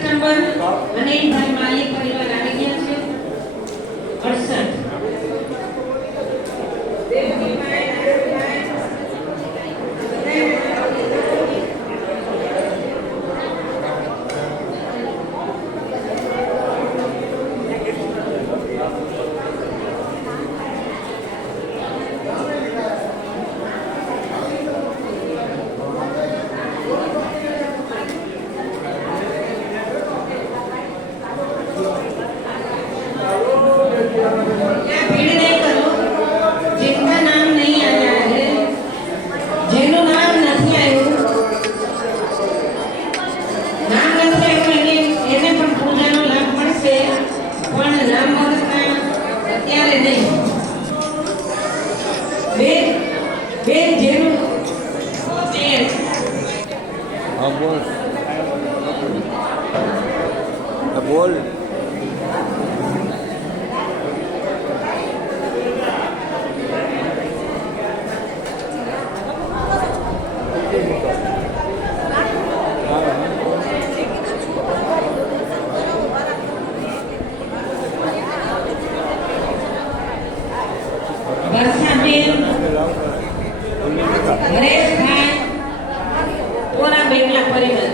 Number અનિલભાઈ માલી પરિવાર આવી ગયા છે 68 બોલ વર્ષાબેન નરેશભાઈ પોરાબેનના પરિવાર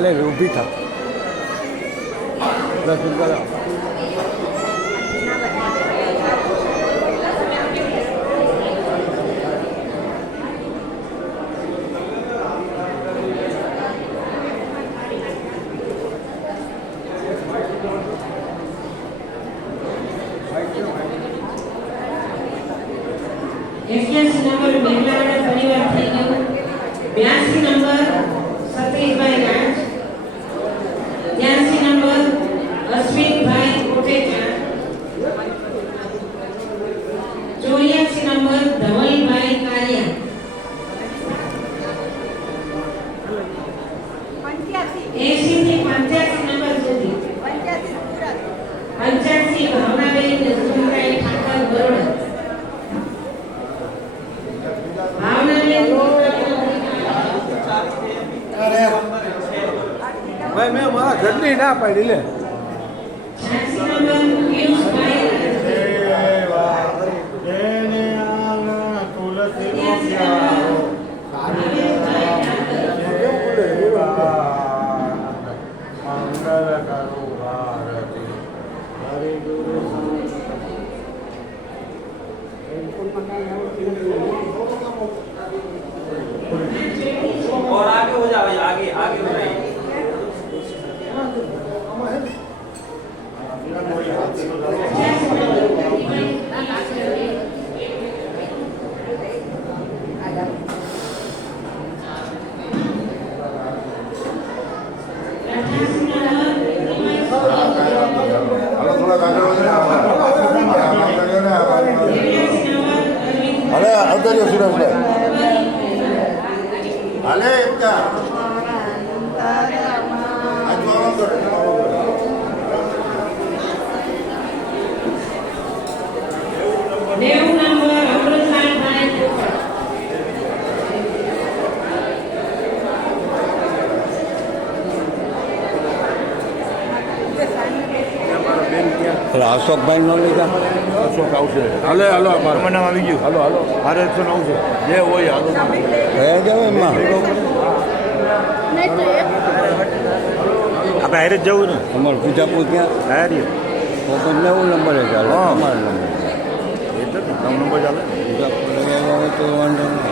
એટલે ઊભી થા દર્શન કરો. એક્યાસી નંબર મહિલાઓના પરિવાર થઈ ગયું. 82 નંબર સતીશભાઈ રાજ, 83 નંબર અશ્વિનભાઈ કોટેચા, 84 નંબર ધવલભાઈ કારિયા, 80 થી 85 નંબર સુધી 85 ભાવનાબેન સુંદરાઈ ઠાકર બરોડા. ભાઈ મેં મારા ઘરની ના પાડી લે. और आगे हो जाओ, आगे आगे हो जाइए. અરે આવતા સુરેશભાઈ હાલે એકતા અશોકભાઈ નો લીધા. અશોક આવશે હાલો હાલો મને આવી ગયું હાલો હાલો મારે 109 છે જે હોય હાલો ગયા જાવ એમાં આપણે હારે જ જવું ને અમારે પૂજાપુર ક્યાં હારી તો 90 નંબરે ચાલે. હા. અમારો નંબર એટલે જ 9 નંબર ચાલે પૂજાપુર લઈ આવે તો વાંધો નહીં.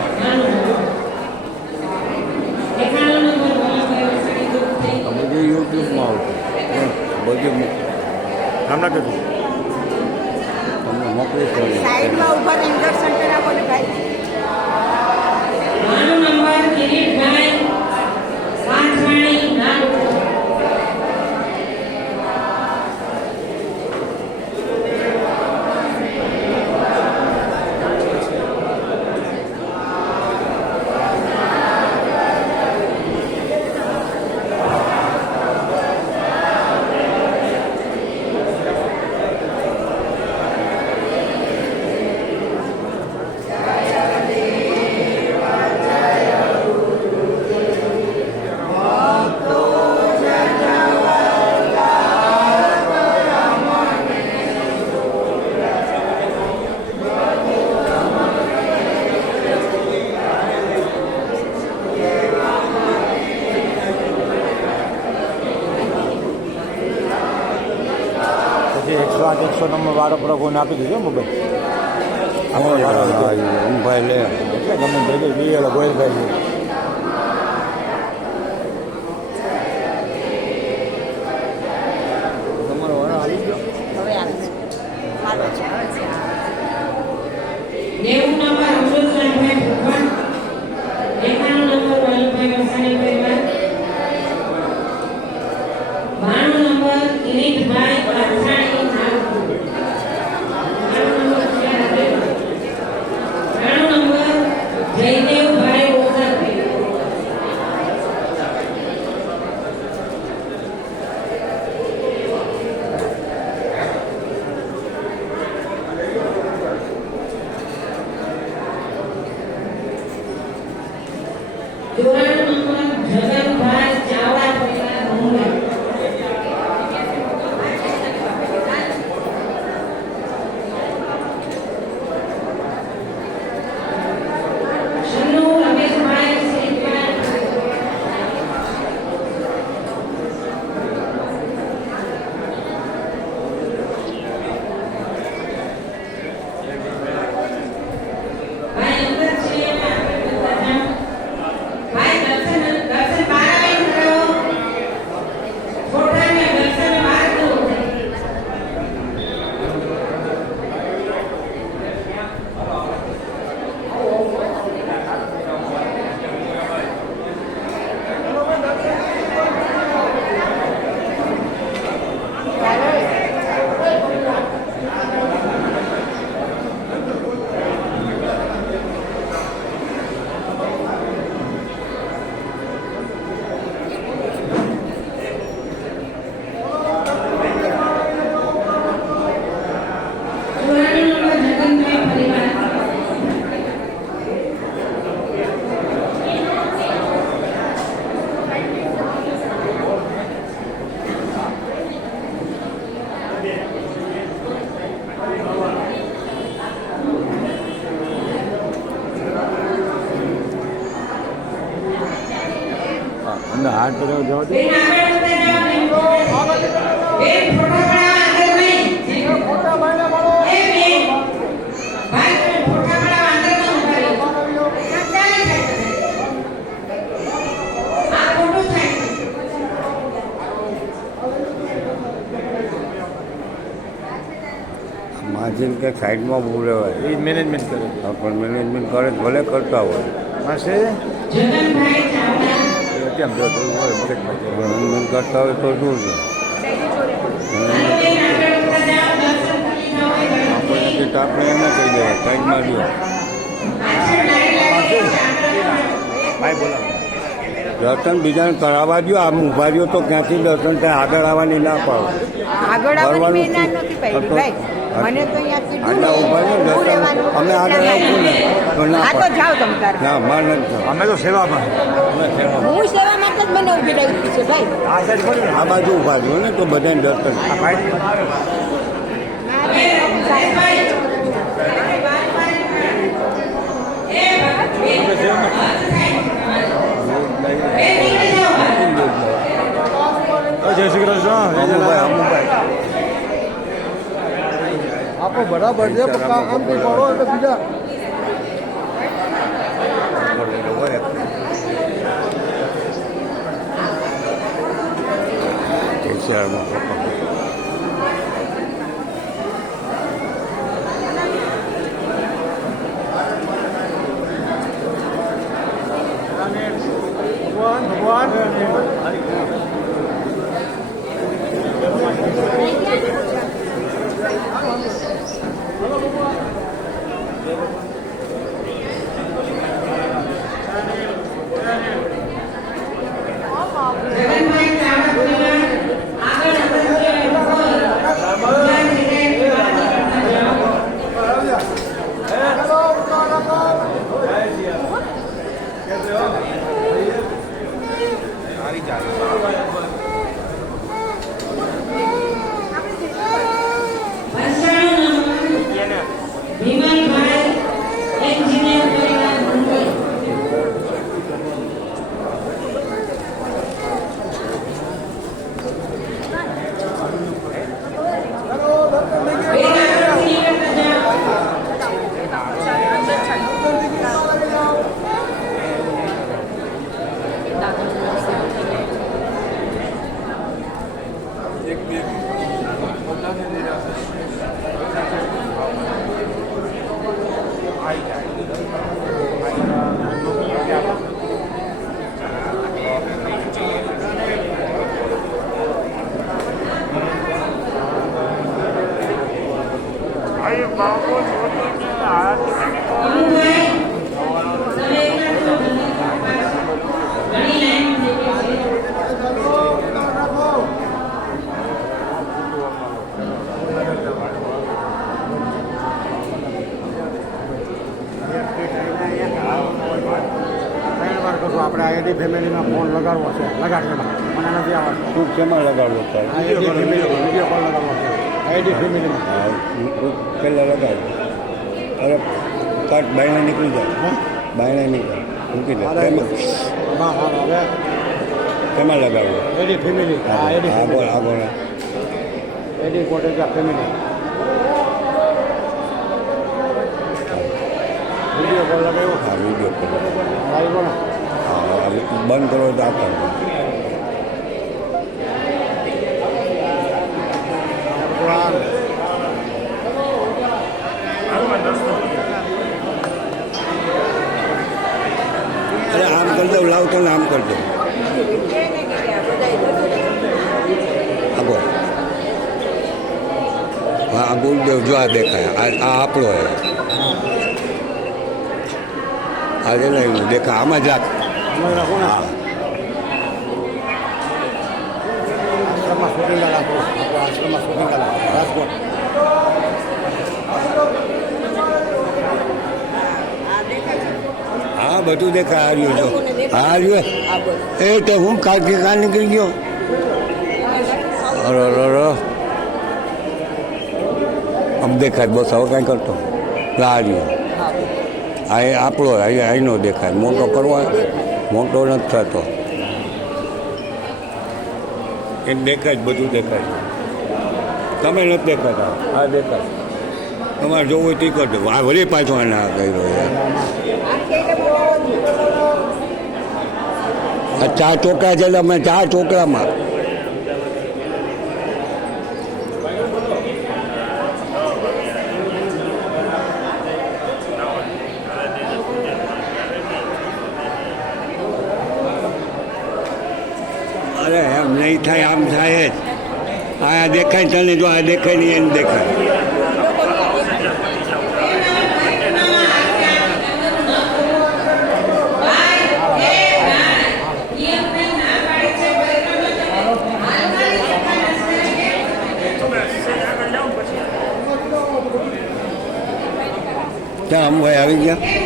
આ બધું યુટ્યુબમાં આવતું બધું નામ ના કીધું તમને મોકલીશ. સાઈડમાં ઉભા રહીને દર્શન કરાવો ને ભાઈ. નંબર કિરીટભાઈ વાંસવાણી નાગપુર. પછી 108 નંબર વાળો પ્રભુને આપી દીધો મોબાઈલ ભાઈ લે એટલે ગમે તે જોઈએ ગોયલભાઈ તમારો વારો આવી ગયો. હવે આવે છે. આવે છે, આવે છે. 90 નંબર અમૃતલાલભાઈ ભગવાન, 91 નંબર વલ્લભભાઈ વસાણી પરિવાર, 92 નંબર કિરીટભાઈ વાંસવાણી નાગપુર, 92 નંબર જયદેવભાઈ ઓઝર. સાઠ તો જવા દે. બેન આગળ વધતા જાઓ બેન. બેન ફોટો પડાવવા અંદર નહીં. એ બેન ભાઈ તમે ફોટા પડાવવા અંદર ન ઉભા રહો. ચાલે થાય. આ ખોટું થાય. માર્જિન કે સાઈડમાં ઊભું રહેવાય. એ મેનેજમેન્ટ કરે છે. હા, પણ મેનેજમેન્ટ કરે તો ભલે કરતા હોય. પાસે જગનભાઈ ચાવડા કેમ જો તો હોય મગજમાં છે. મેનેજમેન્ટ કરતા હોય તો શું છે? અને બેન આગળ વધતા જાઓ દર્શન કરી લીધા હોય આપણે ગણપતિ. ટિકિટ આપણે એને કહી દેવાય સાઈડમાં લ્યો. પાછળ લાઈન લાગી છે. ભાઈ બોલાવો. દર્શન બીજાને કરાવવા દો. આમ ઊભા રહ્યો તો ક્યાંથી દર્શન થાય? આગળ આવવાની ના પાડો. આગળ આવવાની મેં ના ફરવાનું નથી પાડી ભાઈ મને તો અહીંયાથી આટલા ઊભા રહ્યો દૂર દર્શન રહેવાનું. અમે આગળ આવશું ને તો ના હા તો પાડો. જાઓ તમે તારે ના માર નથી. અમે તો સેવામાં અમે સેવામાં. હું સેવા માટે જ મને ઊભી રહી છે ભાઈ આ સાઈડ ખોલી ને. આ બાજુ ઊભા રહ્યો ને તો બધાને દર્શન આ ભાઈ હવે રમેશભાઈ. એ બેન જય શ્રી કૃષ્ણ. અમુભાઈ અમુભાઈ આપો બરાબર છે પણ કામથી કરો એટલે બીજા કેસીઆરમાં ભગવાન જગનભાઈ ચાવડા પરિવાર આગળ વધતા હોય બીજા જગ્યાએ બહાર નીકળતા જાઓ. વિમલભાઈ એન્જિનિયર પરિવાર મુંબઈ. બેન આગળથી નીકળતા જાઓ. અમુભાઈ તમે એકલા છો. ઘણી લાઈન દેખાય છે. આપણે આઈડી ફેમિલીમાં ફોન લગાડવો છે લગાડશે મને નથી આવડતું શું શેમાં લગાડવો થાય? આઈડી ફેમિલીમાં વિડીયો કોલ લગાડવો છે આઈડી ફેમિલીમાં પહેલાં લગાડો. અરે કાટ બાયણા નીકળી જાય. બાયણા નીકળે મૂકી દે. હા હા હવે શેમાં લગાડવો? આઈડી ફેમિલી હા આઈડી આગળ ફેમિલી આગળ આઈડી કોટેજા ફેમિલી વિડીયો કોલ લગાવ્યો હા વિડીયો કરો. આવ્યો ને હા બંધ કરો તો આપો. અરે આમ કરજો લાવ તો આમ કરજો. આગો હા આ ગુરુદેવ જો આ દેખાય આ આપણો હે. આ જે નહીં દેખાય આમાં જ રાખ. હા આશ્રમમાં શૂટિંગ રાખો આશ્રમમાં શૂટિંગ રાજકોટ હા બધું દેખાય. હાર્યો જો હાર્યો એ તો હું કાલથી કાલ નીકળી ગયો. અરે આમ દેખાય બસ હવે કાંઈ કરતો હાર્યો. આ એ આપણો અહીંનો દેખાય. મોટો કરવા મોટો નથી થતો. એને દેખાય જ બધું દેખાય તમે નથી દેખાતા હા દેખાય તમારે જોવું હોય તે કરજો આ વળી પાછો ના કર્યો યાર આ 4 ચોકડા છે એટલે અમે 4 ચોકડામાં અરે એમ નહીં થાય આમ થાય જ આ દેખાય તને જો આ દેખાય નહીં એને દેખાય ક્યાં આમ ભાઈ આવી ગયા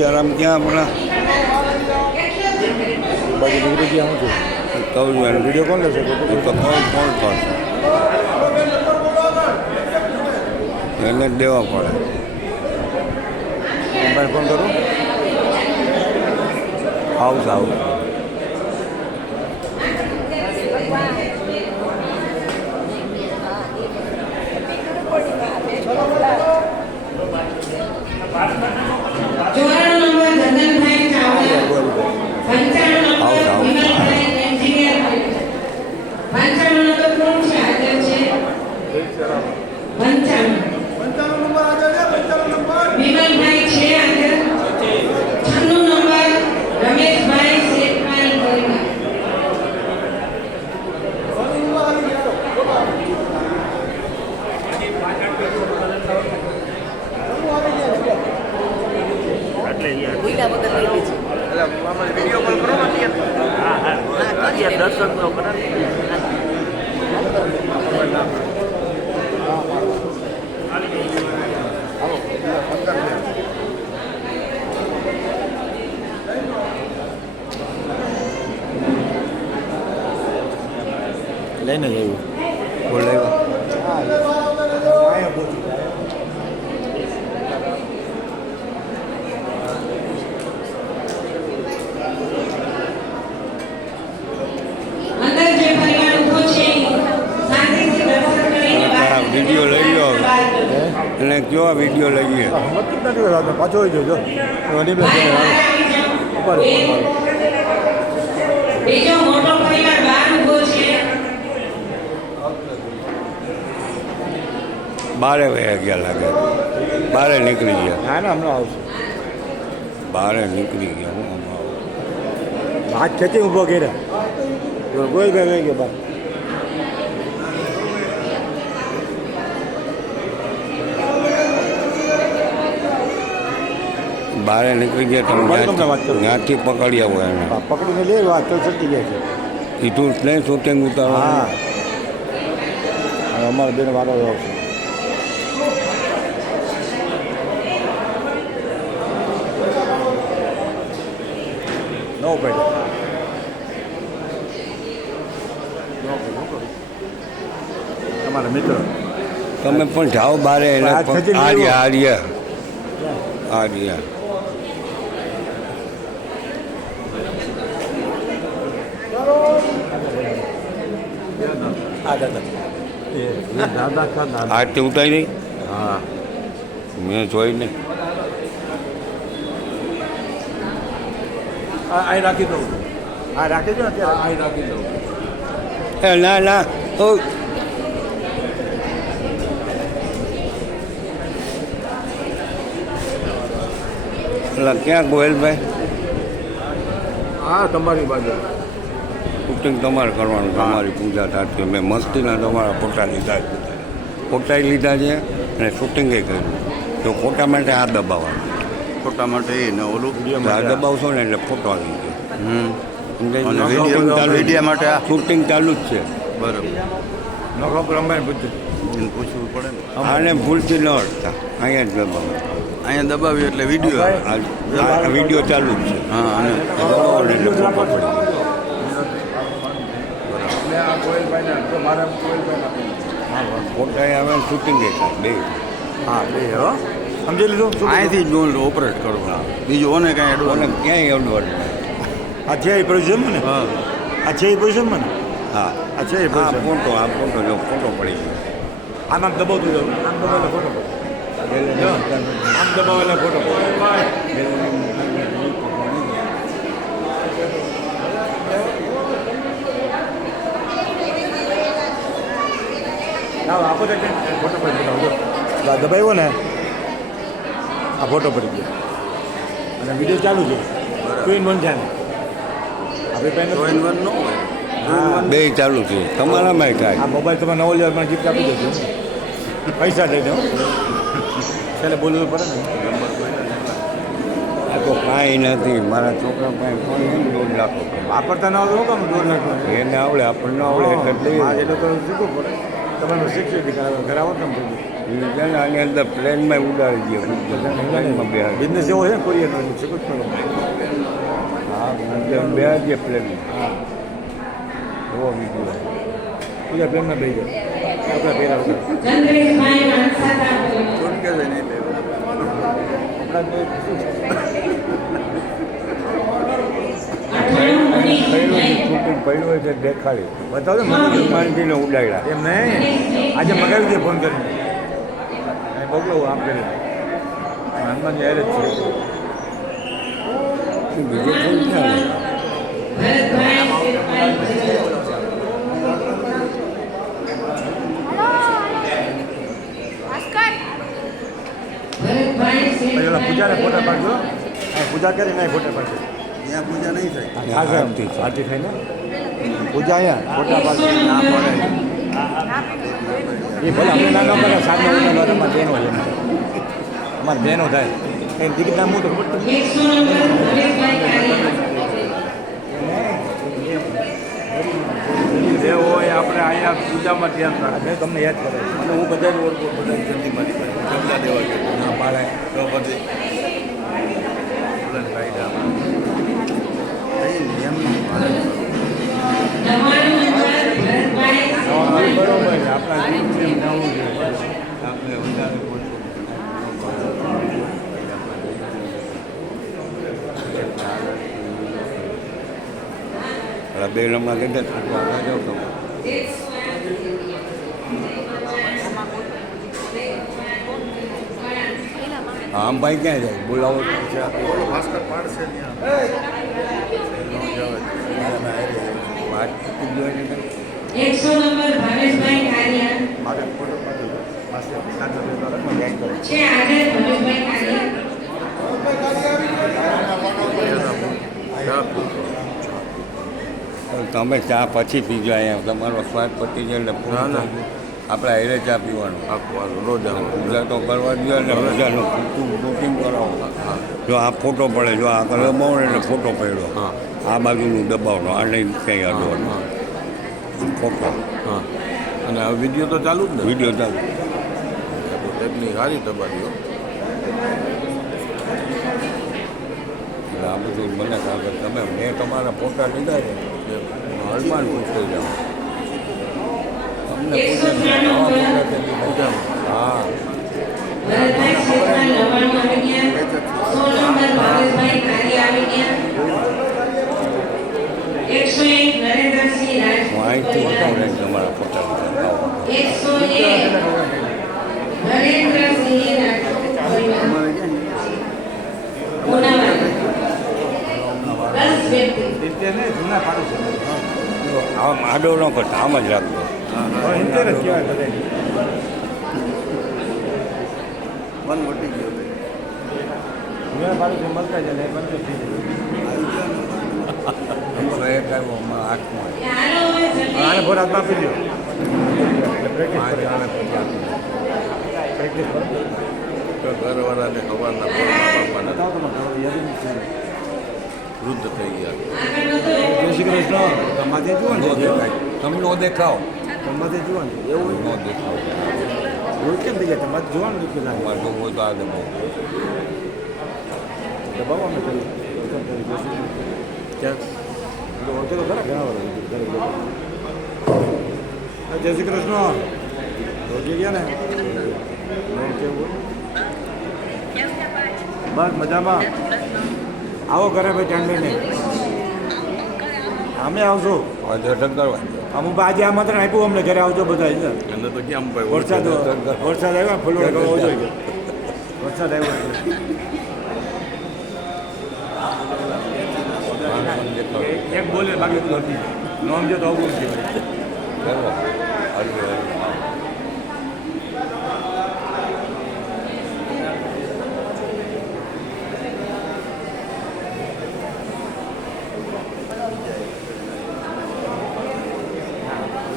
આરામ ક્યાં આપણા બાકી દીકરી ક્યાં શું છે કહું છું એને વિડીયો કોણ લેશે એ તો કોણ કરશે એને જ દેવા પડે મોબાઈલ ફોન કરું આવશે આવું લઈને જવું બોલાવ્યા વિડીયો લઈ લો અને કયો વિડીયો લઈએ નક્કી નથી કરતા પાછો હોય જો બીજો મોટો પરિવાર બહાર ઉભો છે બારે વયા ગયા લાગે બારે નીકળી ગયા ના ના હમણાં આવશે બારે નીકળી ગયા હું હમણાં હાથ ખેંચી ઊભો કર્યા ગોયલભાઈ વહી ગયા બાર બારે નીકળી ગયા તમે ત્યાંથી પકડી આવો એને પકડીને લે વાત તો ચડતી ગયા છે કીધું નહીં શૂટિંગ ઉતારવા હા અને અમારા બેન વાળો આવશે નો ભાઈ તમારા મિત્ર તમે પણ જાઓ બારે એને આર્યા આરતી ઉતારી નહીં હા મેં જોઈ નહીં અહીં રાખી દઉં હા રાખી દો અત્યારે અહીં રાખી દઉં એ ના ના ઓ ક્યાં ગોયલભાઈ હા તમારી બાજુ શૂટિંગ તમારે કરવાનું તમારી પૂજા થતી મેં મસ્તીના તમારા ફોટા લીધા છે ફોટા લીધા છે અને શૂટિંગે કર્યું તો ફોટા માટે આ દબાવવાનું ફોટા માટે એ ને ઓલું આ દબાવશો ને એટલે ફોટો આવી ગયો અને વિડીયો માટે આ શૂટિંગ ચાલુ જ છે બરાબર ન ખબર અમારે પૂછ્યું એને પૂછવું પડે ને આને ભૂલથી ન અટતા અહીંયા જ દબાવો અહીંયા દબાવ્યું એટલે વિડીયો આ વિડીયો ચાલુ જ છે હા અને દબાવો ને એટલે ફોટો પડી આ કોયલભાઈને તો મારે કોયલભાઈને ફોટા આવે શૂટિંગ થાય બે હા બે હો સમજી લીધું શું અહીંથી જ ડોલ ઓપરેટ કરવું બીજું ઓને કાંઈ કોને એડવાન્સ ક્યાંય એડવર્ટ આ છે એ પૈસા મને હા આ છે એ પૈસા મને હા આ છે એ આ પૈસા ફોટો જો ફોટો પડી ગયો આમ દબાવતું જાઉં આમ દબાવેલા ફોટો જો આમ દબાવેલા ફોટો આપો તો ફોટો પડી ગયો દબાવ્યો ને આ ફોટો પડી ગયો અને વિડીયો ચાલુ છે 2 in 1 છે ને આપણે પહેલાં તો ઇન વન ન હોય હા બે ચાલુ છે તમારામાં આ કાંઈ મોબાઈલ તમે 9000 માં ગિફ્ટ આપી દેજો પૈસા દઈ દો છેલ્લે બોલવું પડે ને આ તો કાંઈ નથી મારા છોકરા પાસે ફોન છે ને 1.5 લાખ વાપરતા ના આવડે કામ 2 લાખ એને આવડે આપણને આવડે એટલે હા લઈએ. એ લોકો શીખવું પડે તમારે શીખવી કરાવે ઘર આવો કેમ થઈ એ છે ને આની અંદર પ્લેનમાં ઉડાડી દે પ્લેનમાં બે બિઝનેસ એવો છે ને કોરિયરનો શીખવું જ પડે હા અંદર બે જે પ્લેનમાં હા એવો વિડીયો પૂજા પ્લેનમાં બેસી જાય કપડા પહેર્યા વગર ચંદ્રેશભાઈ માનસાતા બોલો. છૂટકે છે નહીં લેવું કપડા શું છે 98 મનીષભાઈ. શૂટિંગ પડ્યું હોય તો દેખાડી બતાવો મને માનસીને ઉડાડ્યા એમ નહીં આજે મગાવી દે ફોન કરીને મોકલો આમ કરી હનુમાનની યાર જ છે બીજો ફોન ક્યાં ભરતભાઈ શેરભાઈ. ભરતભાઈ પછી ઓલા પૂજાને શેરભાઈ. ફોટા પાડજો પૂજા કરીને ફોટા પાડશે ત્યાં પૂજા નહીં થાય આરતી છે. આરતી થાય ને પૂજા અહીંયા ફોટા પાડશે ના પડે એ ભલે અમે નાના પડે સાતમા મહિના અમારી બહેનો છે અમારી બહેનો થાય એ ટિકિટ નામ હું તો ખબર 100 નંબર ભરતભાઈ કારિયા. જે હોય આપણે અહીંયા પૂજામાં ધ્યાન રાખે તમને યાદ કરે અને હું બધાને ઓળખું બધા જલ્દી મારી પાસે જમલા દેવા છે ના પાડે તો પછી નવ્વાણું નંબર ભરતભાઈ શેરભાઈ. બરોબર છે આપણા જીવન નવું છે આપણે વધારે બે નંબર કીધા જાઓ તમે આમ ભાઈ ક્યાં જાય બોલાવો ભાસ્કર પાડશે વાત ચૂકી ગયો એને કંઈ. 100 નંબર ભાવેશભાઈ કારિયા. મારે ફોટો પાડી પાસે સાંજે છે આજે ભરતભાઈ કારિયા. તમે ચા પછી પીજો અહીંયા તમારો સ્વાદ પતી જાય એટલે પૂરું ના, ના. થઈ ગયું. આપણે હારે ચા પીવાનું આપવાનું રોજ આવું પૂજા તો કરવા જ જોઈએ ને પૂજાનું બુકિંગ કરાવો જો આ ફોટો પડે જો આ દબાવો એટલે ફોટો પડ્યો હા. આ બાજુનું દબાવનો આ નહીં કંઈ અડવાનું ફોટો હા અને આ વિડીયો તો ચાલુ જ ને વિડીયો ચાલુ ટેકનિક સારી તમારી એટલે આ બધું મને કાગળ તમે મેં તમારા ફોટા લીધા છે હનુમાન ખુશ થઈ જાઓ તમને પૂછે ને, આવા ફોટા તે લીધા. હા ભરતભાઈ શેરભાઈ 99 આવી ગયા. 100 નંબર ભાવેશભાઈ કારિયા આવી ગયા. 101 નરેન્દ્રસિંહ રાજ. હું અહીંથી ઉતાવળે તમારા ફોટા લીધા 101 નરેન્દ્રસિંહ રાજપૂત પરિવાર. પુનાવાડા. 10 વ્યક્તિ. ઇન્ટર ને જૂના પાડો છે આમ આડો ન કરતા આમ જ રાખજો ઇન્ટર જ કહેવાય બધા મન વટી ગયો જૂના પાડો છે મળતા જાય એ બંધ થઈ નંબર એક આવ્યો હમણાં આઠમાં હાલો હવે જાય જલ્દી. આને ફોન હાથમાં આપી દો પ્રેક્ટિસ પાંચ કરે આને પછી આપી દો. પ્રેક્ટિસ કરો તો ઘરવાળાને સવારના પોરમાં બાપાને બતાવો તમારે યાદ જ છે વૃદ્ધ થઈ ગયા આગળ વધો. જય શ્રી કૃષ્ણ તમારે જુઓ નો ને દેખાય તમે નો દેખાવ તમારે જુઓ ને એવું નો દેખાવ એવું કેમ થઈ જાય તમારે જોવાનું નથી લાગે તમારે જો હોય તો આ દબાવો દબાવો અમે કરીએ ક્યાં તો ખરા ઘણા બધા ઘરે જય શ્રી કૃષ્ણ. રોજી ગયા ને નહીં કેવું બસ મજામાં. આવો ઘરે ભાઈ ચાંદીને અમે આવશું. દર્શન કરવા અમુક આજે આમંત્રણ આપ્યું અમને ઘરે આવજો બધા છે. એને તો કેમ ભાઈ વરસાદ વરસાદ આવ્યો ફૂલવા કરવા આવજો. વરસાદ આવ્યો એક બોલે બાકી તું હતી નોંધજો તો આવું છે. કરવા હળવે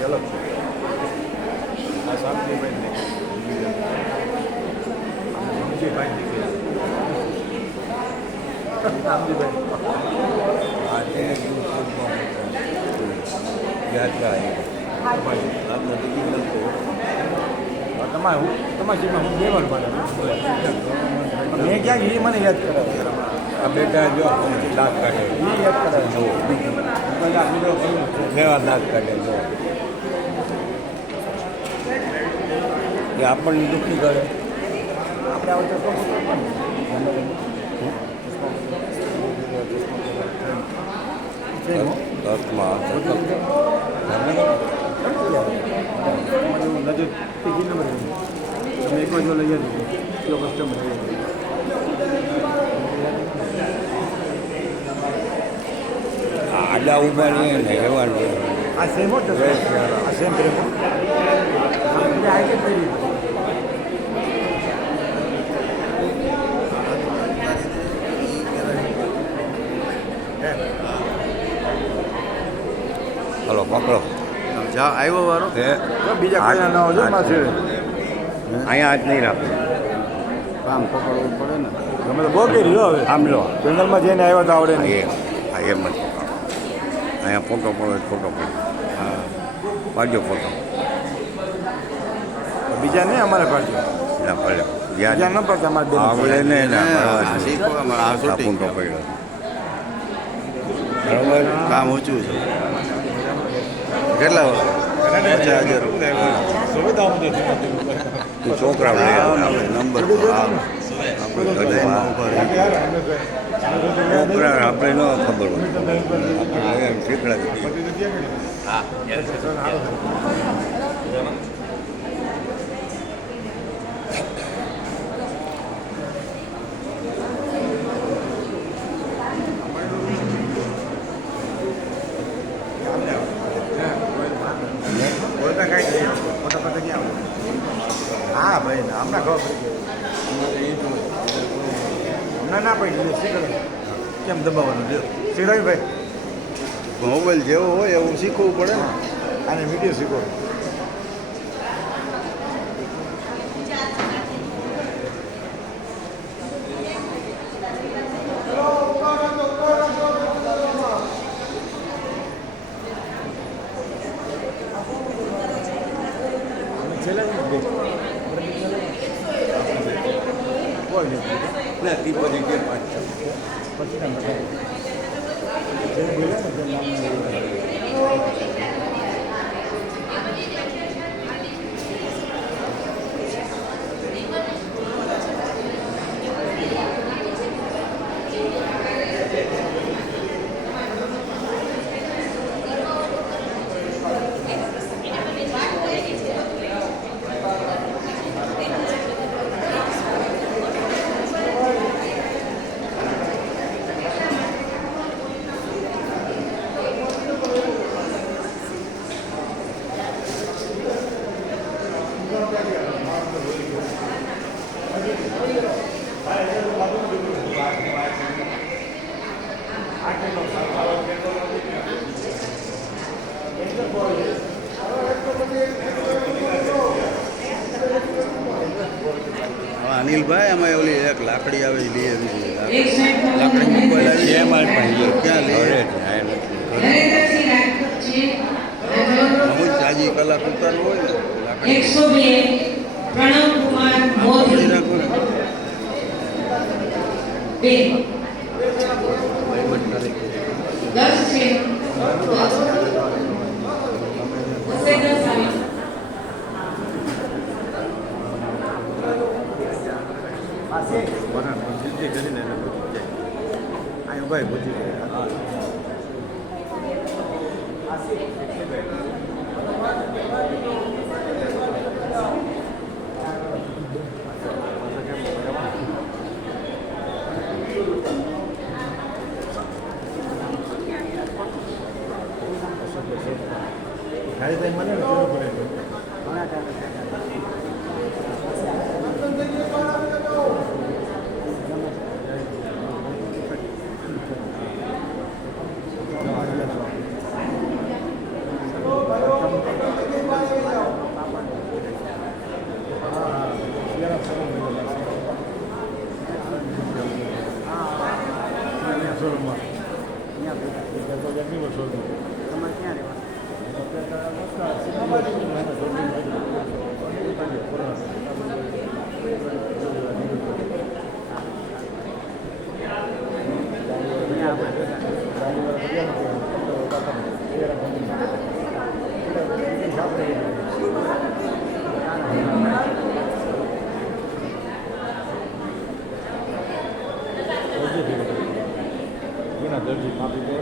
અલગ છે આ શાંતિભાઈ તમારી સીટમાં હું બેવાનું મેં ક્યાં એ મને યાદ કરાવે આ બેટા જો દાંત કાઢે એ યાદ કરાવે કેવા દાંત કાઢે જો એ આપણને દુઃખી કરે. આપણે આવતો દસમાં નજર ટિકિટ નંબર તમે એક વાર જો લઈ આવી કયો કસ્ટમર આડા ઉભા રહીએ ને રહેવાનું. આ સેમ જ આ સેમ પ્રેમ હલો પકડો જા આવ્યો વારો તે બીજા કોઈના ના હોય માં છે અહીંયા જ નહીં રાખો. કામ પકડવું પડે ને તમે તો બહુ કરી રહ્યો હવે આમ લો જંગલમાં જઈને આવ્યા તો આવડે હા, નહીં. એમ જ અહીંયા ફોટો પડો ફોટો પડો હા પાડજો ફોટો બીજા નહીં અમારે પાડજો ના પડે બીજા જ્યાં ન પડતા અમારે બેન આવડે ને આ શીખો અમારે આ શૂટિંગ ફોટો પડ્યો બરાબર. કામ ઓછું છે કેટલા 50,000 તું છોકરા લઈ આવ ને આપણે નંબર તો આ આપણે ગધાઈમાં ઉભા રહી છોકરા આપણે ન ખબર હોય આપણે શીખડા હા ભાઈ હમણાં ખબર પડી ગઈ હમણાં ના પડી શીખે કેમ દબાવવાનું છે શીખડાવી ભાઈ મોબાઈલ જેવો હોય એવું શીખવું પડે ને આને વિડીયો શીખો નથી બધી કે પાછળ અનિલભાઈ અમે ઓલી એક લાકડી આવે લઈ આવી એક સાઈડ લાકડી મોબાઈલ આવી છે મારી પાસે ક્યાં લઈએ ઘરે જ આ નથી. નરેન્દ્રસિંહ રાજપૂત છે અમુક તાજી કલાક ઉતારવું હોય ને લાકડી 102 પ્રણવ કુમાર પકડી મોદી રાખો ને 2 વહીવટ તારીખ 10 છે હુસૈન સાહેબ ખાલી ટાઈમ મને ને જરૂર પડે છે. ઘણા ટાઈમે શોરૂમમાં તમારે ક્યાં રહેવાનું? દરજી માપી દે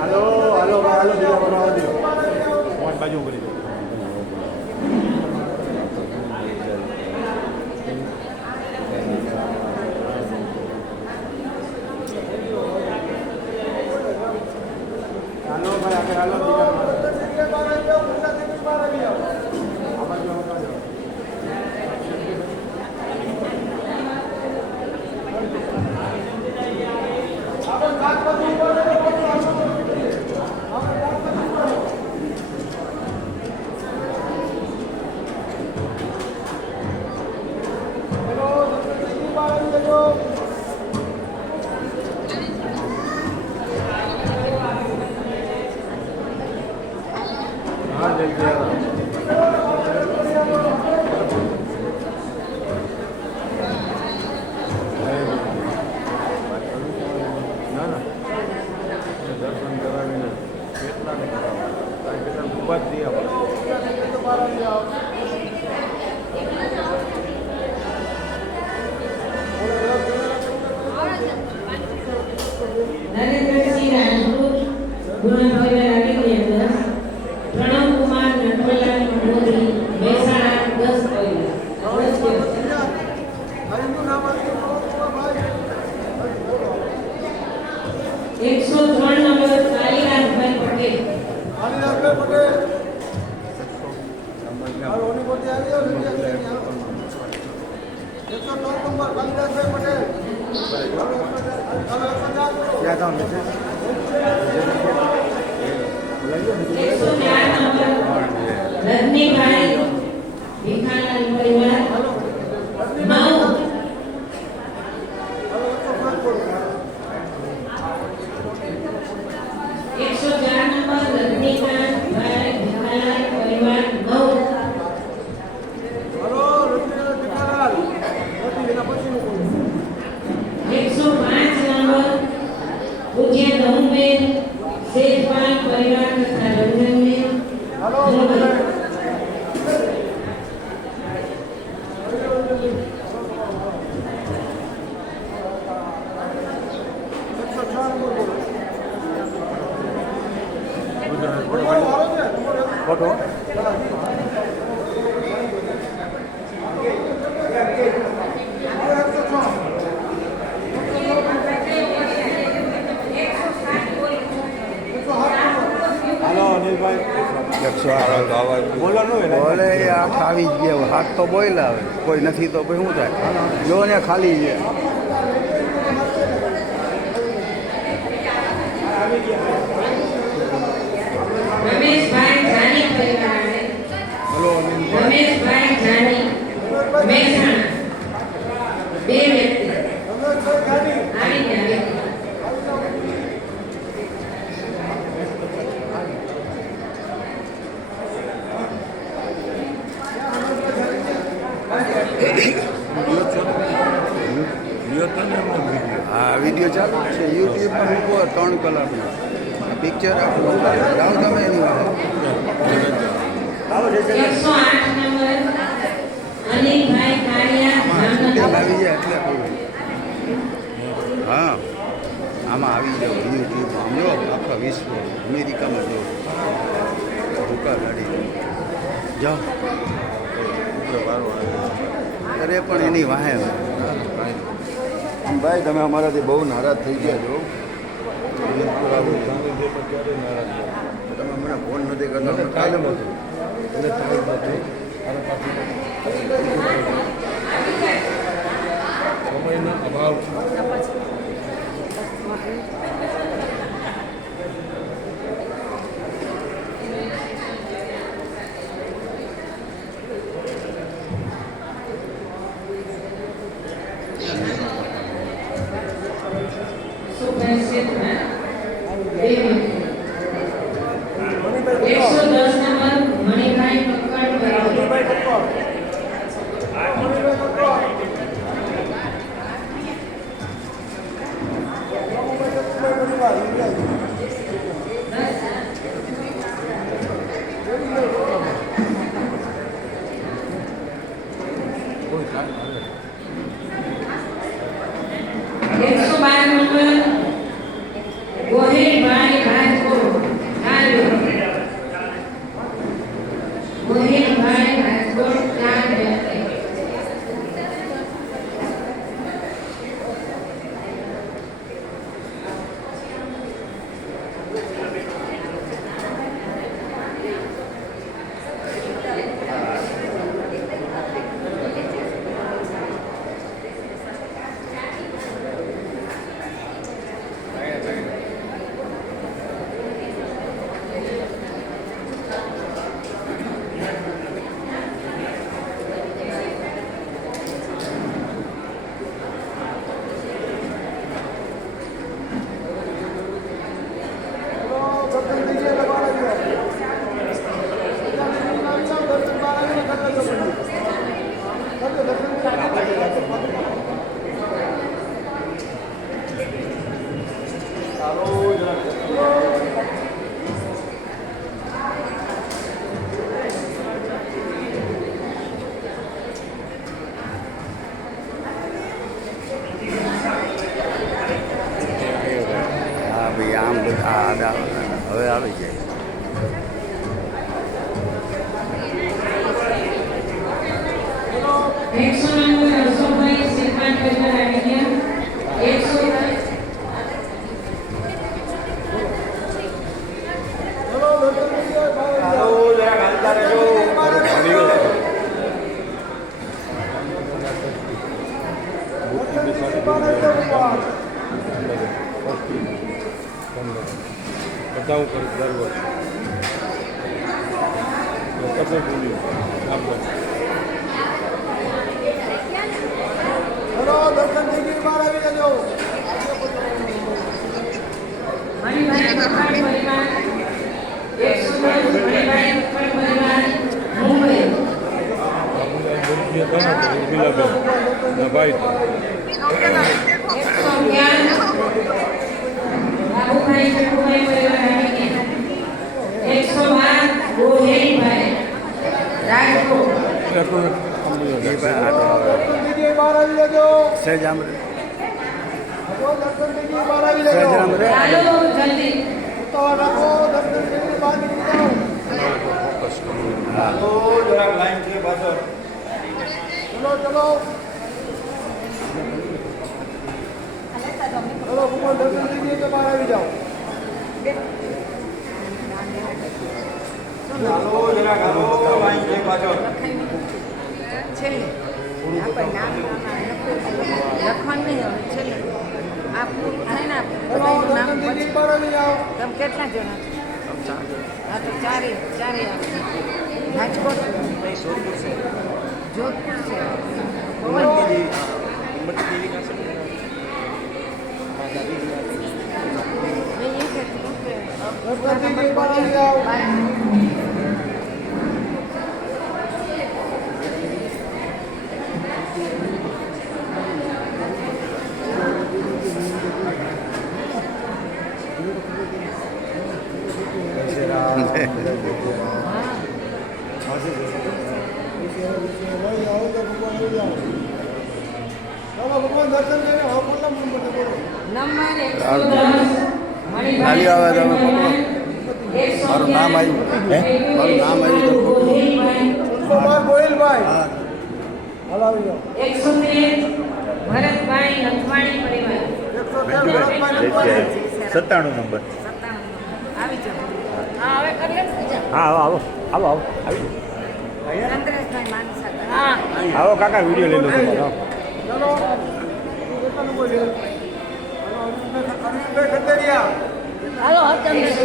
હાલો બીજા બનાવવા દો મોટ બાજુ કરી દો. હાલો ભાઈ આગળ હાલો હા જલ્દી ના ના દર્શન કરાવીને કેટલાને કરાવવા કેટલા ઉભા જ દઈ નરેન્દ્રસિંહ રાજપૂત ગુણાભાઈ રાણીની પ્રણવ કુમાર નટવરલાલ મોદી મહેસાણા 103 નંબર કાલિદાસભાઈ પટેલ. ક્યાં કામ છે? 104 નંબર રજનીભાઈ ભીખાલાલ પરિવાર 9. 104 નંબર રજનીકાંતભાઈ ભીખાલાલ પરિવાર 9. 105 નંબર પૂજ્ય ધનુબેન શેષપાલ પરિવાર તથા રંજનબેન. ફોટો હાલો અનિલભાઈ બોલો નું બોલે એ આઠ આવી જ ગયા હાથ તો બોયલા હવે કોઈ નથી તો પછી શું થાય જો ને ખાલી છે. રમેશભાઈ જાની પરિવાર બોલો અનિલભાઈ રમેશભાઈ જાની મહેસાણા 2 વ્યક્તિ આવી ગયા. હા વિડીયો ચાલુ જ છે યુટ્યુબ પર મૂકો 3 કલાકનો પિક્ચર આખું જાઓ તમે એની વાત 108 નંબર અનિલભાઈ કાળિયા શૂટિંગ જામનગર. આવી જાય એટલે કહું. હા આમાં આવી જાઓ યુટ્યુબ જો આખા વિશ્વ અમેરિકામાં જો ભૂકા ગાડી જાઓ એટલે વારો આવે અરે પણ એની વાહે ભાઈ તમે અમારાથી બહુ નારાજ થઈ ગયા છો તમે મને ફોન નથી કરતા કાલે સમયના અભાવ સુપ્રસિદ્ધ દેવ 110 નંબર મણિભાઈ કક્કડ કોઈ થાય હવે 112 નંબર ગોહિલભાઈ રાજકોટ ગોહિલભાઈ રાજકોટ હા ભાઈ આમ બધા હવે આવી જાય એકસો નંબર અશોકભાઈ શ્રીકાંત પરિવાર આવી ગયા 110 બધા હું કરીશ દર વર્ષે કશે ભૂલ્યું આપણે મણિભાઈ કક્કડ પરિવાર 110 મણિભાઈ કક્કડ પરિવાર મુંબઈ ભાઈ 111 બાબુભાઈ ચકુભાઈ પરિવાર આવી ગયા 112 ગોહિલભાઈ રાજકોટ એ ભાઈ આટો આવે સહેજ આમ રે. સહેજ આમ રે. ચાલો જલ્દી છેલ્લે આપણે નામ લખવાનું નહીં હવે છેલ્લે આ પૂરું થાય ને બધાનું નામ પછી તમે કેટલા જણા છો હા તો ચારે આવે રાજકોટ જોધપુર છે નંબર 110 ખાલી આવે તમે પકડો. મણિભાઈ મારું નામ આવ્યું હે મારું નામ આવ્યું તો ગોહિલભાઈ. હા 113 ભરતભાઈ નથવાણી પરિવાર. 97 નંબર આવી જાઓ હા હવે કરી લે બીજા હા આવો આવો આવો આવો ચંદ્રેશભાઈ માનસા હા આવો કાકા વિડીયો લઈ લો તમારો હાલો ચંદ્રેશ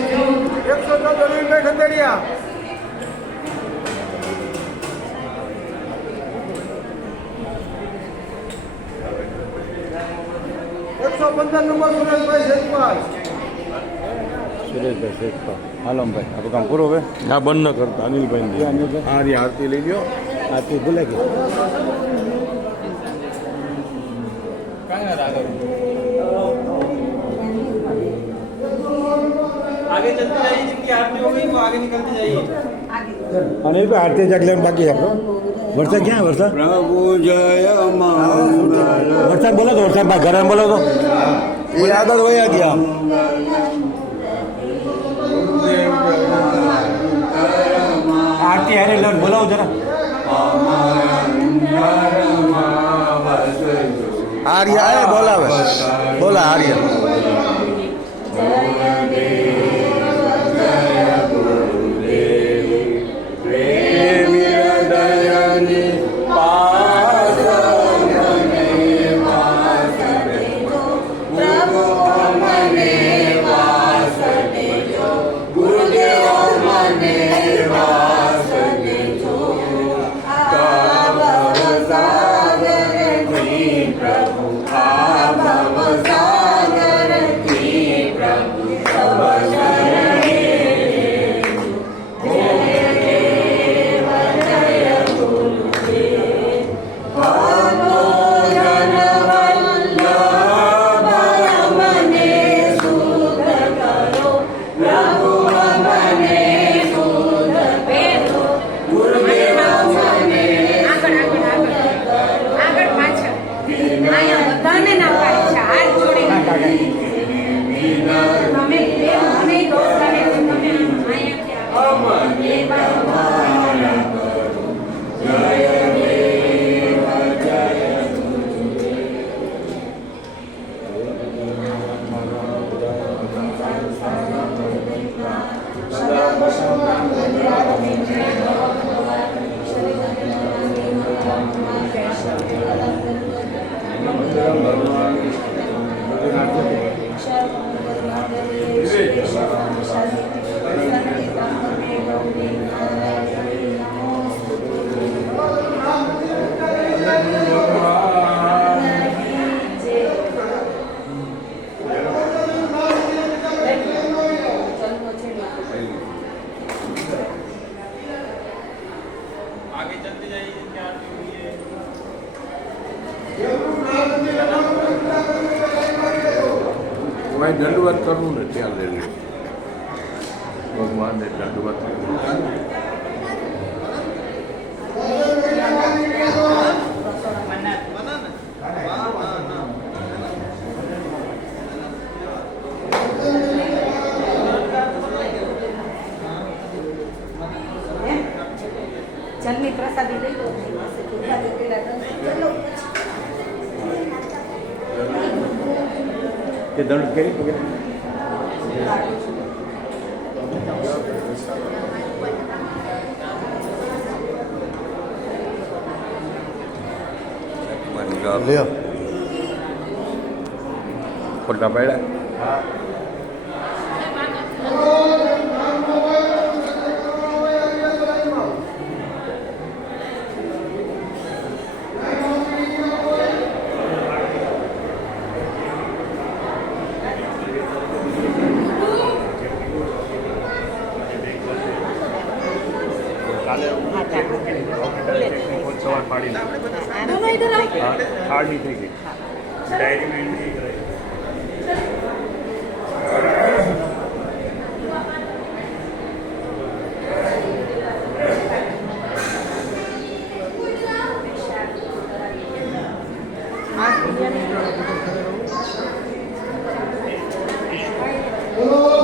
સુરેશભાઈ શેખપા આલમભાઈ આપણું કામ પૂરું હવે ના બંધ ન કરતા અનિલભાઈ અનિલભાઈ હા રી આરતી લઈ લ્યો આ તું ભૂલે ગયો आगे चलते जाइए जिनकी आरती हो गई वो आगे निकलते जाइए અનિલભાઈ આરતી જાગલે બાકી છે આપણો વરસાદ ક્યાં વરસાદ પ્રભુ જય મંગલ વરસાદ બોલો તો વરસાદ ઘરે બોલો તો એ આગળ વયા ગયા આરતી હારે લઈને બોલાવો જરા આર્ય આવે બોલાવે બોલા આર્ય આગળ પાછળ અહીંયા બધાને ના પાડી છે હાથ જોડીને તમે મને દોસ્ત અને તમે અહીંયાથી आगे चलते जाइए जिनकी आरती हुई है ભાઈ દંડવત કરવું ને ત્યાં લઈ લે ભગવાનને દંડવત કરવું જન્મી પ્રસાદી લઈ લો કે દંડ કરી વગેરે લ્યો ફોટા પાડ્યા સવાર પાડી હાર્ડલી થઈ ગઈ ડાયરીમાં એન્ટ્રી કરાઈ બોલો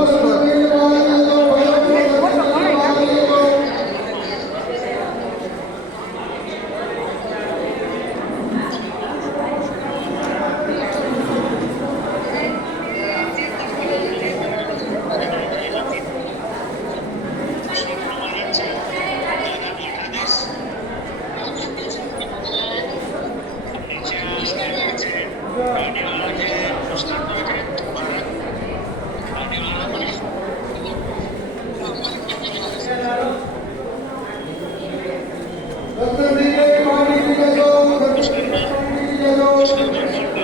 કરો